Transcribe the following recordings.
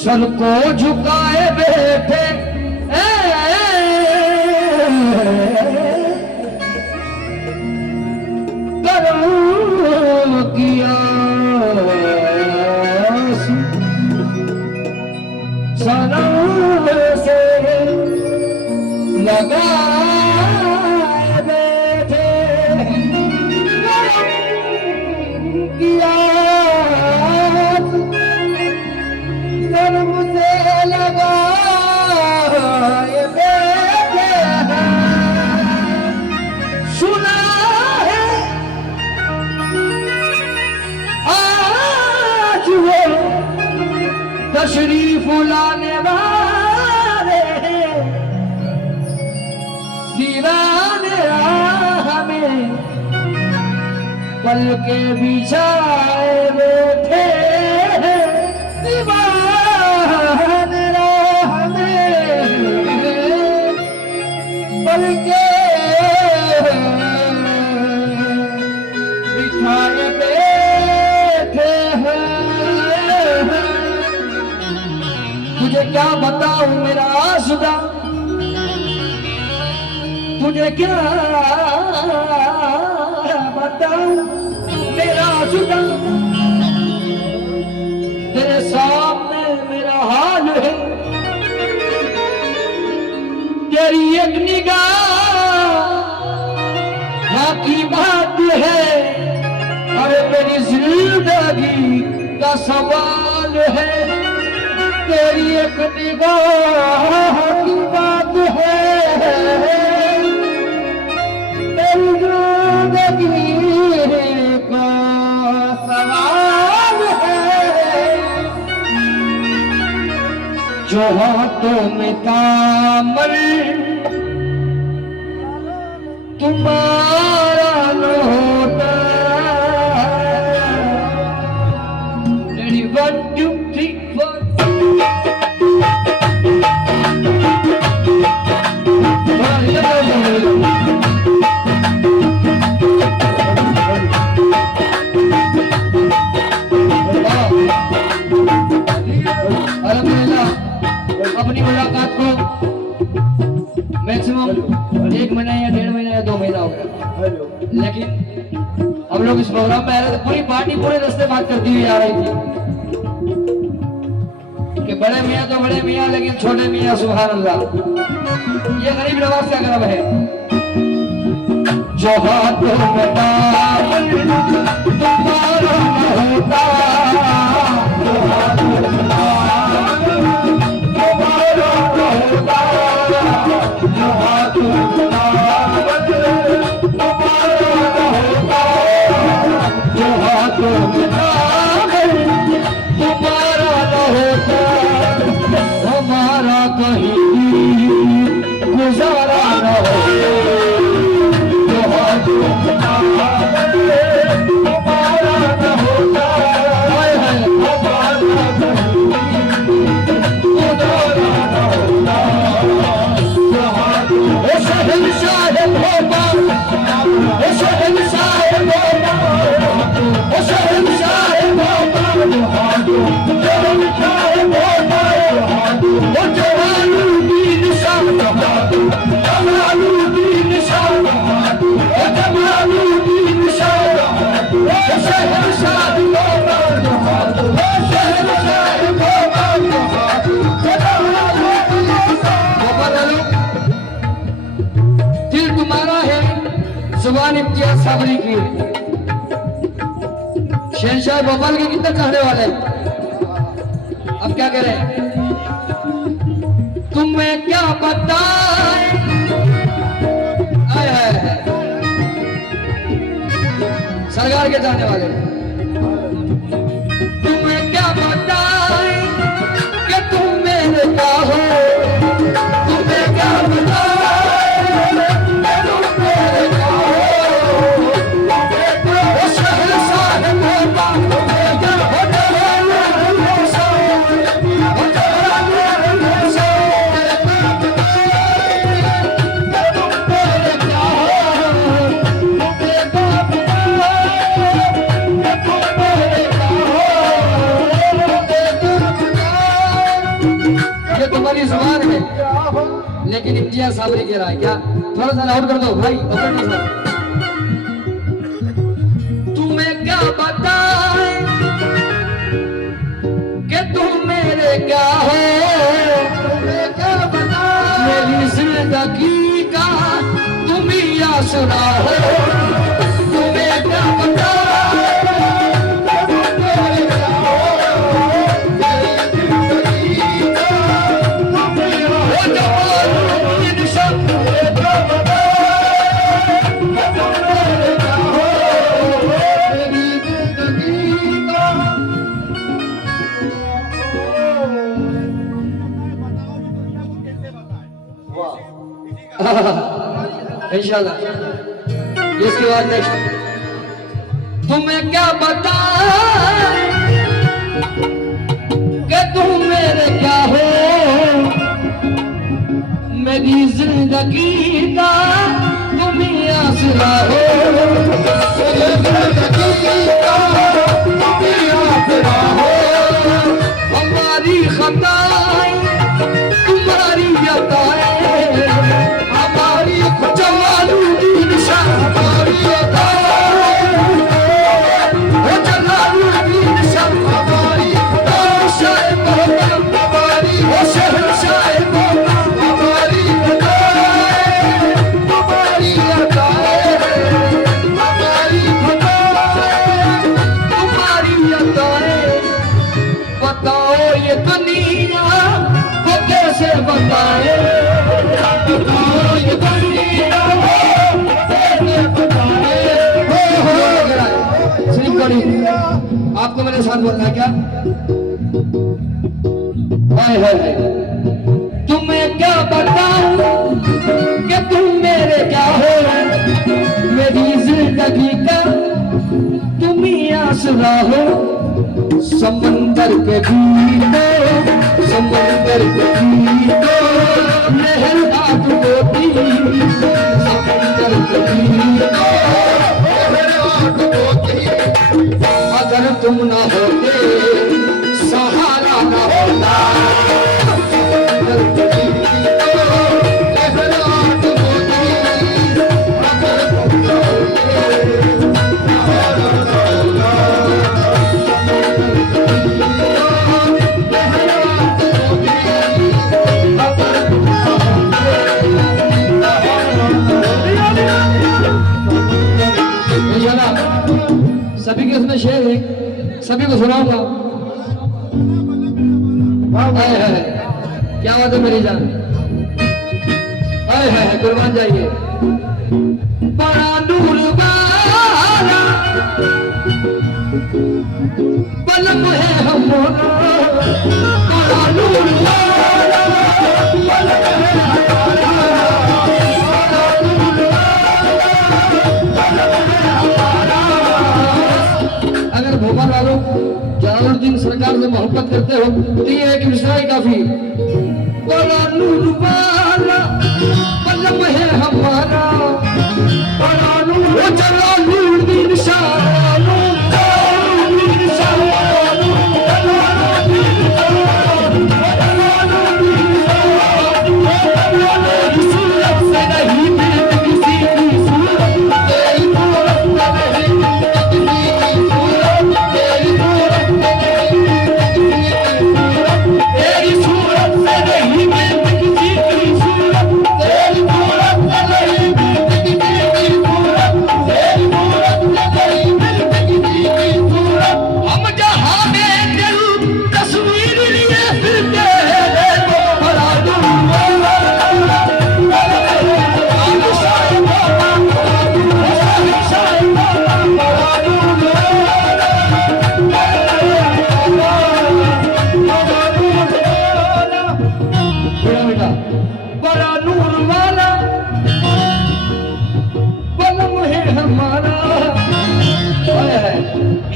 Sir को झुकाए बैठे कर्म किया सनम से लगाए बैठे किया कर्म से लगाए बैठे सुना है आज वो तशरीफ लाने वाले दीवाने हमें पल के बिछाए बैठे दीवाने हमें पल के बिछाए बैठे हैं। तुझे क्या बताऊं मेरा आसुदा, तुझे क्या बताऊं मेरा आसुदा, तेरे सामने मेरा हाल है। तेरी एक निगाह की बात है, अरे मेरी जिंदगी का सवाल है। तेरी एक निगाह की बात है, मेरी जिंदगी का सवाल है। जो हाथों में तामल तुम्हारा न होता। Ready, 1 2 3 4 अपनी मुलाकात को मैक्सिमम 1 महीना या 1.5 महीना या 2 महीना हो गया, लेकिन हम लोग इस प्रोग्राम में आ रहे थे। पूरी पार्टी पूरे रास्ते बात करती हुई आ रही थी कि बड़े मियाँ तो बड़े मियाँ, लेकिन छोटे मियाँ सुभान अल्लाह। ये गरीब नवाज का करम है। जो हाथों में तामल तुम्हारा न होता, जो हाथों में तामल तुम्हारा न होता, जो हाथों में तामल तुम्हारा न होता, जो हाथों में तामल तुम्हारा न होता, हमारा कहीं गुजारा न होता। जुबान इम्तियाज साबरी की। शहनशाह भोपाल के कितने कहने वाले, अब क्या करें, तुम्हें क्या बताएं। सरकार के जाने वाले, तुम्हें क्या बताएं कि तुम मेरे क्या हो, तुम्हें क्या बताएं। लेकिन इम्तियाज साहब ने कह रहा है क्या, थोड़ा सा लाउड कर दो भाई, ओके ना सर। तुम्हें क्या बताए कि तुम मेरे क्या हो, तुम्हें क्या बताए मेरी जिंदगी का तुम ही आसरा हो, तुम्हें क्या बताए इंशाल्लाह। इसके बाद नेक्स्ट, तुम्हें क्या बताए कि तुम मेरे क्या हो, मेरी जिंदगी का तुम ही आसरा हो, मेरी जिंदगी का तुम ही आसरा हो, हमारी खताएं तुम्हारी अताएं, जलालुद्दीन शाह हमारी अताएं, वो जलालुद्दीन शाह हमारी शाह मोहम्मद हमारी, वो शहंशाह मोहम्मद हमारी अताएं, तुम्हारी अताएं, हमारी अताएं, तुम्हारी अताएं। बताओ ये दुनिया को कैसे बताए, बताओ ये दुनिया आपको मेरे साथ बोलना है क्या, है तुम्हें क्या बताऊं कि तुम मेरे क्या हो, मेरी जिंदगी का तुम ही आसरा हो, समंदर के गीतों, समंदर के गीतों लहर आग होती, समंदर के गीतों लहर आग होती, अगर तुम न होते सहारा न होता, समंदर के गीतों लहर आग होती, अगर तुम न होते सहारा न होता, सभी के उसमें शेर है, सभी को सुनाऊंगा। क्या बात है मेरी जान, है कुर्बान जाइए। बड़ा नूर वाला बलम है हमारा, बड़ा नूर वाला बलम है हमारा, अगर भोपाल वालों जलालुद्दीन सरकार से मोहब्बत करते हो तो ये एक मिसरा ही काफी। बड़ा नूर वाला बलम है हमारा, बड़ा नूर जलालुद्दीन शाह,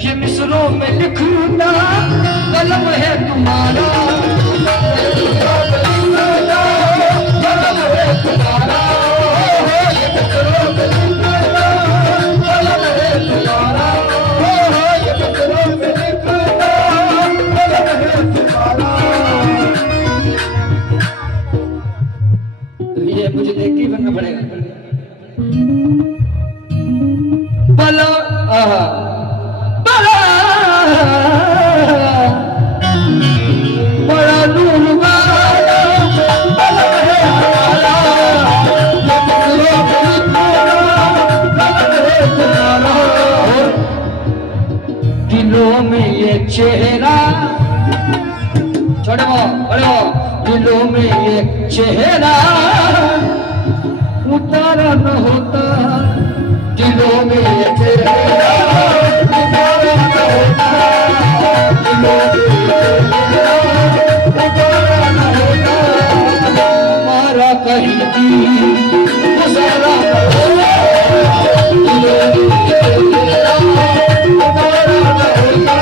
ये मिसरों में लिखना कलम है तुम्हारा, कलम है तुम्हारा, ये मिसरों में लिखना कलम है तुम्हारा, ये मिसरों में लिखना कलम है तुम्हारा। में ये चेहरा, छोटे बड़े दिलों में ये चेहरा उतारा न होता, दिलों में ये चेहरा उतारा न होता, दिलों में ये चेहरा उतारा न होता, हमारा कहीं भी गुजारा न होता, दिलों में ये चेहरा उतारा न होता,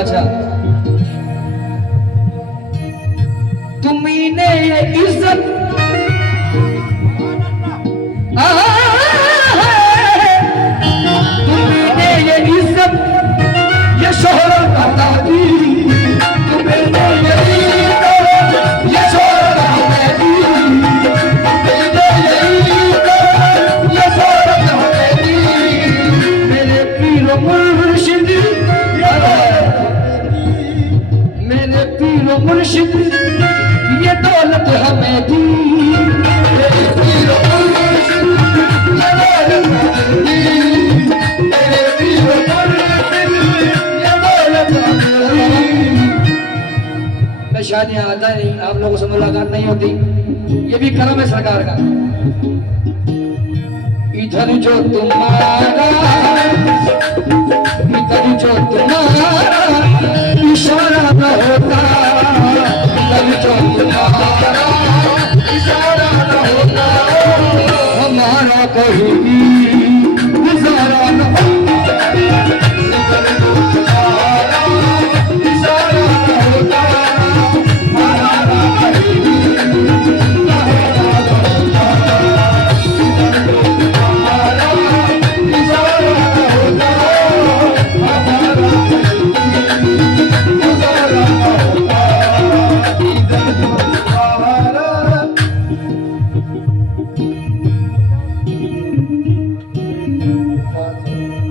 अच्छा तुम्ही ने ये इज्जत तुम्ही ने ये इज्जत ये शोहरत अता दी, तुम्हें ने ये इज्जत ये शोहरत हमें दी, तुम्हें ने ये इज्जत ये शोहरत हमें दी, मेरे पीर मुर्शिद मेरे पीर मुर्शिद ये दौलत हमें दी, मेरे पीर मुर्शिद ये दौलत हमें दी, मेरे पीर मुर्शिद ये दौलत हमें दी। मैं शायद यहाँ आता नहीं, आप लोगों से मुलाकात नहीं होती, ये भी करम है सरकार का। इधर जो तुम्हारा इधर जो तुम्हारा इशारा न होता, इधर जो तुम्हारा इशारा न होता, हमारा कहीं भी गुजारा न होता, इधर जो तुम्हारा इशारा न होता, हमारा कहीं भी गुजारा न होता, इधर जो तुम्हारा इशारा न होता, हमारा कहीं भी गुजारा न होता, इधर जो तुम्हारा।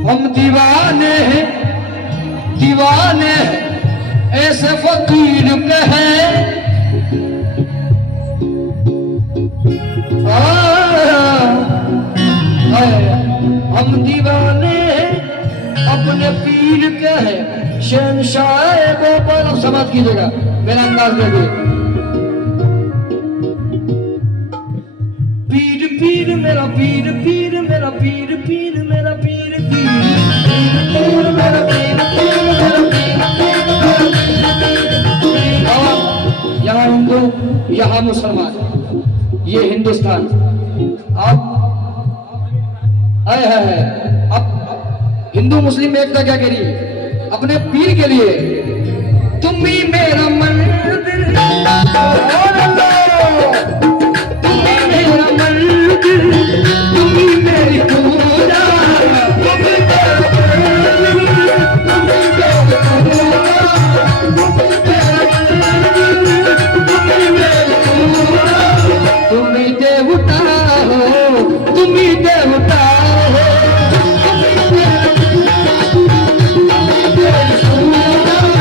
हम दीवाने हैं दीवाने हैं ऐसे फकीर के हैं, हम दीवाने हैं अपने पीर के हैं, शहंशाह गोपाल। अब समझ कीजिएगा मेरा अंदाज देखिए, पीर पीर मेरा पीर पीर मेरा पीर पीर मेरा पीर पीर पीर मेरा पीर पीर मेरा पीर पीर। यहाँ हिंदू यहाँ मुसलमान, ये हिंदुस्तान। अब है अब हिंदू मुस्लिम एकता क्या करिए अपने पीर के लिए, तुम भी मेरा मंदिर, तुम भी मेरा मंदिर, तुम भी मेरी पूजा, तुम भी मेरा मंदिर, तुम भी मेरी पूजा, तुम भी मेरा मंदिर, तुम भी मेरी पूजा, तुम ही देवता हो, तुम ही देवता हो, तुम ही मेरा, तुम ही मेरी पूजा।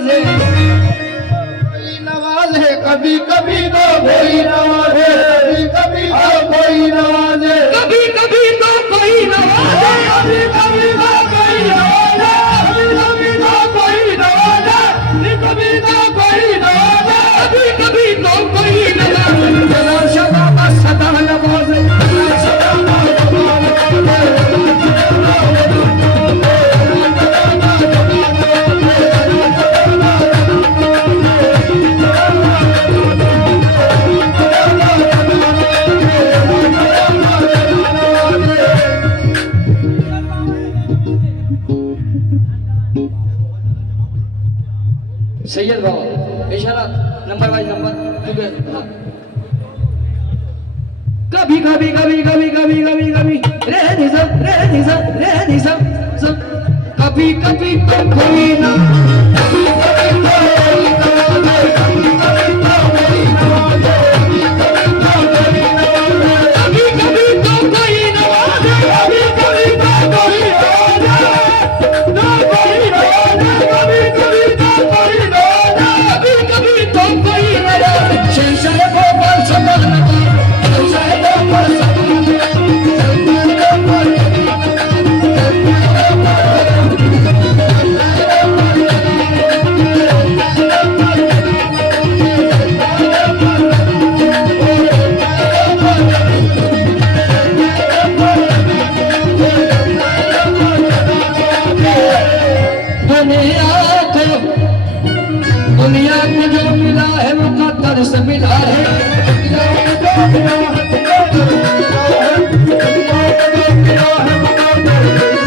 नवाजे नवाजे कभी कभी तो कोई नवाजे कभी कभी तो कोई नवाजे कभी कभी तो कोई नवाजे कभी कभी तो कोई नवाजे कभी कभी तो कोई नवाजे कभी तो कोई नवाजे कभी कभी तो कोई नवाजे जलाल शाह बाबा सदा नवाजे सैयद बाबा इशारा नंबर वाइज नंबर ठीक है हाँ। कभी कभी कभी कभी कभी कभी कभी रे निसा रे निसा रे निसा सब कभी कभी तो कोई ना कभी कभी तो कोई ना कभी कभी तो कोई ना कभी कभी तो कोई ना कभी कभी तो कोई ना कोई ना कभी कभी तो कोई ना कभी कभी तो कोई ना शेषाय गोपाल सदा शेषाय गोपाल दुनिया को जो मिला है वो कदर से मिला है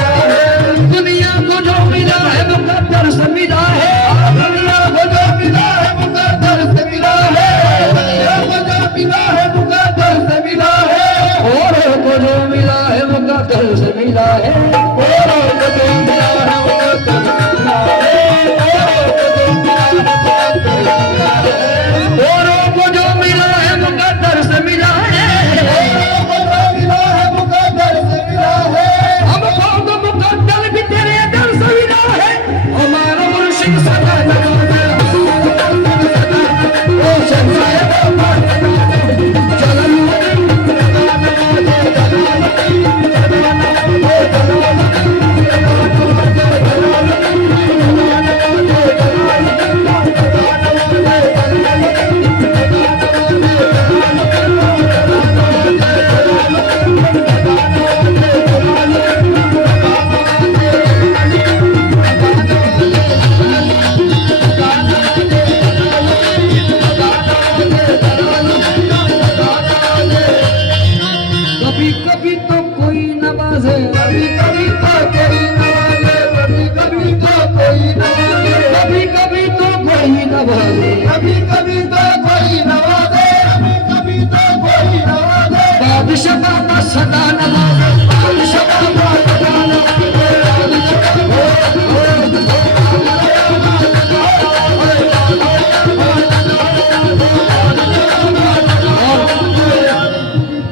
दुनिया को जो मिला है वो कदर से मिला है दुनिया को जो मिला है मुकद्दर से मिला है दुनिया को जो मिला है मुकद्दर से मिला है और को जो मिला है वो कदर से मिला है और को जो मिला है मुकद्दर से मिला है औरों को जो मिला है मुकद्दर से मिला है हमको तो मुकद्दर भी तेरे दर से मिला है हमारा मुर्शिद सदा नवाजे ओ शहजाद चलन कभी कभी तो कोई नवाजे कभी कभी तो कोई नवाजे कभी कभी तो कोई नवाजे कभी कभी तो कोई नवाजे कभी कभी तो कोई नवाजे कभी कभी तो कोई नवाजे बादशाह बाबा सदा नवाजे बादशाह बाबा सदा नवाजे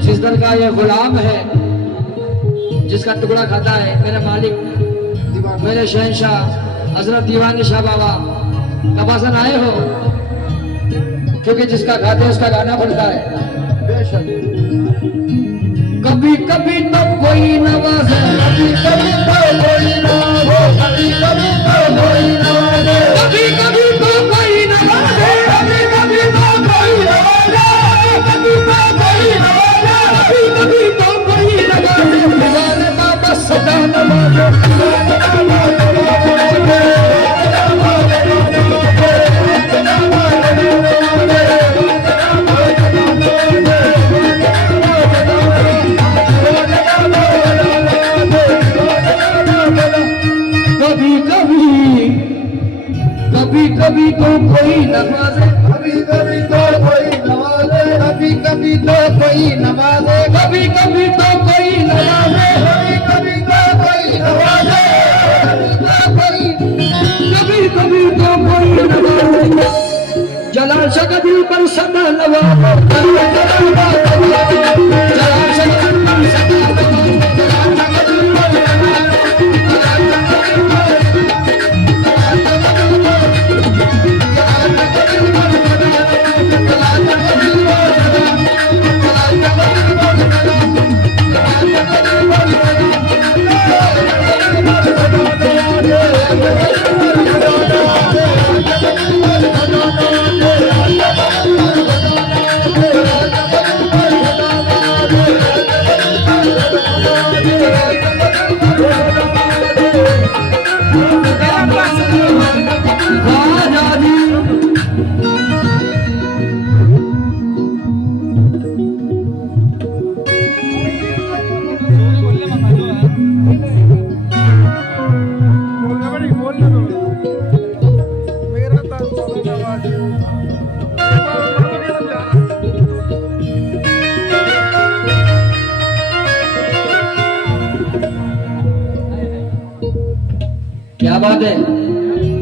जिस दर का ये गुलाम है जिसका टुकड़ा खाता है मेरे मालिक मेरे शहंशाह हजरत दीवानी शाह बाबा कबासन आए हो क्योंकि जिसका खाते हैं उसका गाना पड़ता है बेशक कभी कभी तो कोई नवाजे कभी कभी तो कोई नवाजे कभी कभी तो कोई नवाजे कभी कभी तो कोई नवाजे कभी कभी तो कोई नवाजे कभी तो कोई नवाजे कभी कभी तो कोई नवाजे दीवाने बाबा सदा नवाजे कभी कभी तो कोई नवाजे कभी कभी तो कोई नवाजे कभी कभी तो कोई नवाजे कभी कभी तो कोई नवाजे कभी कभी तो कोई नवाजे कभी कभी तो कोई नवाजे जलाल शाह का दिल पर सदा नवाजे जलाल शाह का दिल पर सदा नवाजे बात है,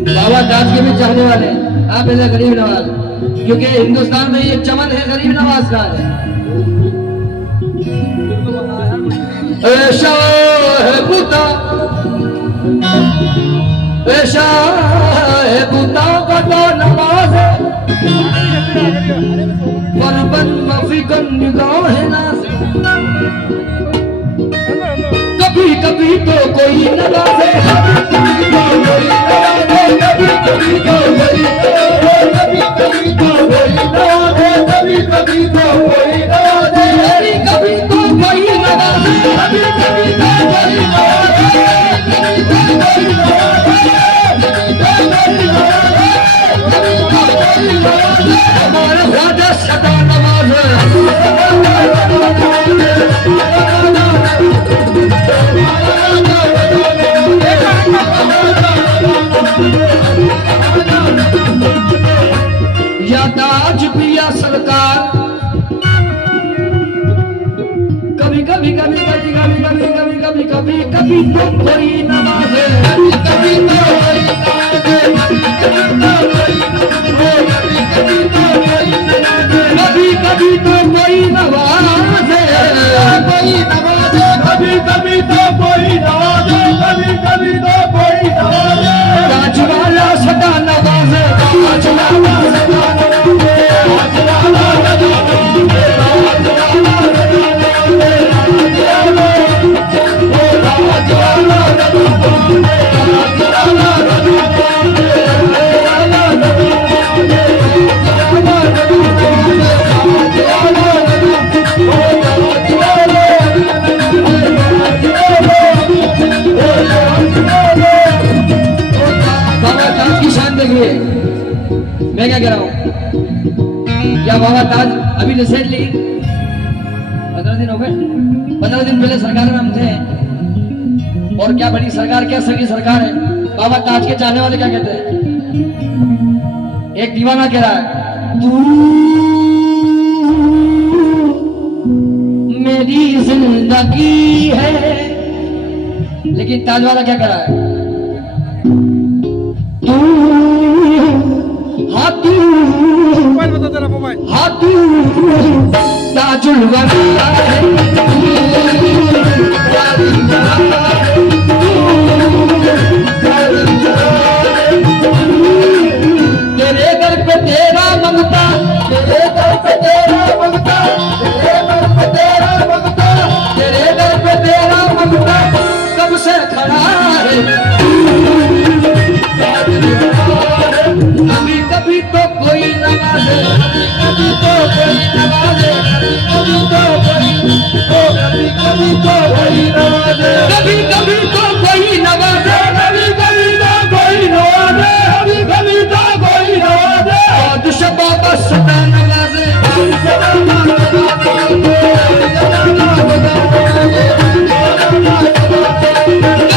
बाबा ताज के भी चाहने वाले आप ऐसे गरीब नवाज, क्योंकि हिंदुस्तान में ये चमन है गरीब नवाज का है। ऐसा है बुता, ऐसा है बुता का तो नवाज है, पर बन मफी का निगाह है नाज। कभी कभी तो कोई नवाजे, कभी तो कोई नवाजे, कभी कभी तो कोई नवाजे, कभी कभी तो कोई नवाजे, कभी कभी तो कोई नवाजे, कभी तो कोई नवाजे, कभी कभी तो कोई नवाजे, कभी तो कोई नवाजे, कभी तो कोई नवाजे। हमारे ख्वाजा सदा नवाज या ताज पिया सरकार। कभी कभी कभी कभी कभी कभी कभी कभी कभी कभी तो कोई नवाजे, कभी तो कोई नवाजे, कभी कभी तो कोई नवाजे, कोई नवाजे, कभी कभी तो कोई नवाजे, कभी कभी तो कोई नवाजे। ताज वाला सदा नवाजे, ताज वाला सदा नवाजे, ताज वाला सदा नवाजे, ताज वाला देखिए मैं क्या कह रहा हूँ, क्या बाबा ताज अभी रिसेंटली 15 दिन हो गए, 15 दिन पहले सरकार में हम थे, और क्या बड़ी सरकार, क्या सही सरकार है। बाबा ताज के चाहने वाले क्या कहते हैं, एक दीवाना कह रहा है, तू मेरी जिंदगी है, लेकिन ताज वाला क्या कह रहा है, हाथू ताजुल वफा है, तेरे घर पे तेरा मंगता, तेरे घर पे तेरा मंगता, तेरे घर पे तेरा मंगता, तेरे घर पे तेरा मंगता कब से खड़ा है। कभी कभी तो कोई नवाजे, कभी तो कोई नवाजे, कभी तो कोई, कभी कभी तो कोई नवाजे, कभी कभी तो कोई नवाजे, कभी कभी तो कोई नवाजे, कभी कभी तो कोई नवाजे। और दुश्मन बाबा सदा नवाजे,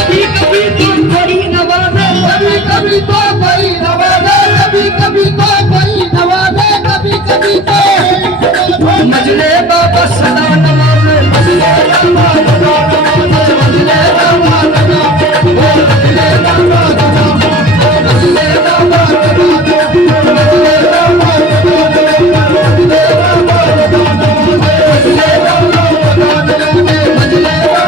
कभी कभी तो कोई नवाजे, कभी कभी तो कोई नवाजे, कभी कभी तो कोई नवाजे, कभी कभी तो मजले बाबा सदा नवाजे, मजले बाबा सदा नवाजे, मजले बाबा सदा, मजले बाबा सदा, मजले बाबा सदा, मजले बाबा सदा, मजले बाबा सदा, मजले बाबा सदा, मजले सदा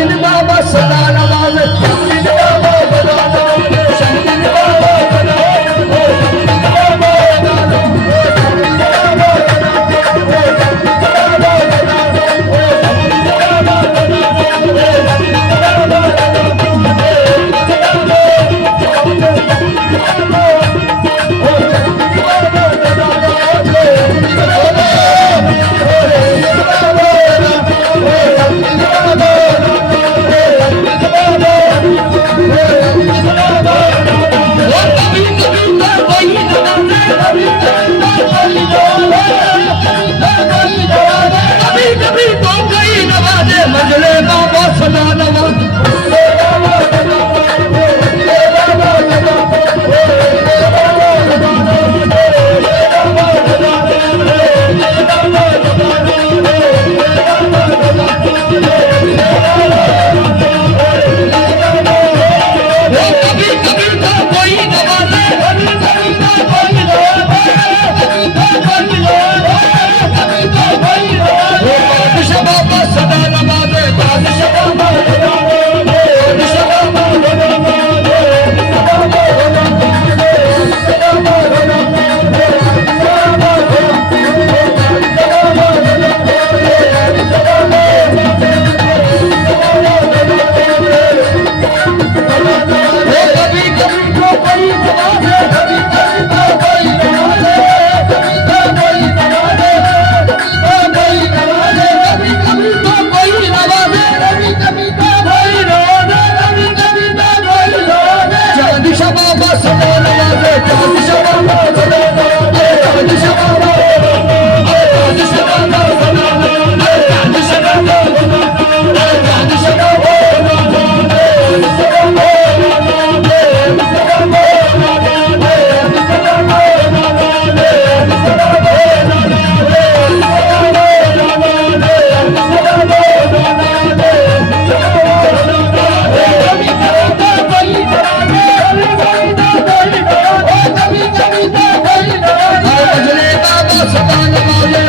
शमदिन बाबा सदा नवाजे शमदिन बाबा सदा नवाजे शमदिन बाबा सदा मंजले बाबा सदा नवाजे बाबा सदा नवाजे बादशाह बाबा सदा नवाजे बादशाह बाबा सदा नवाजे बादशाह बाबा बादशाह बाबा सदा नवाजे बादशाह बाबा बादशाह बाबा सदा नवाजे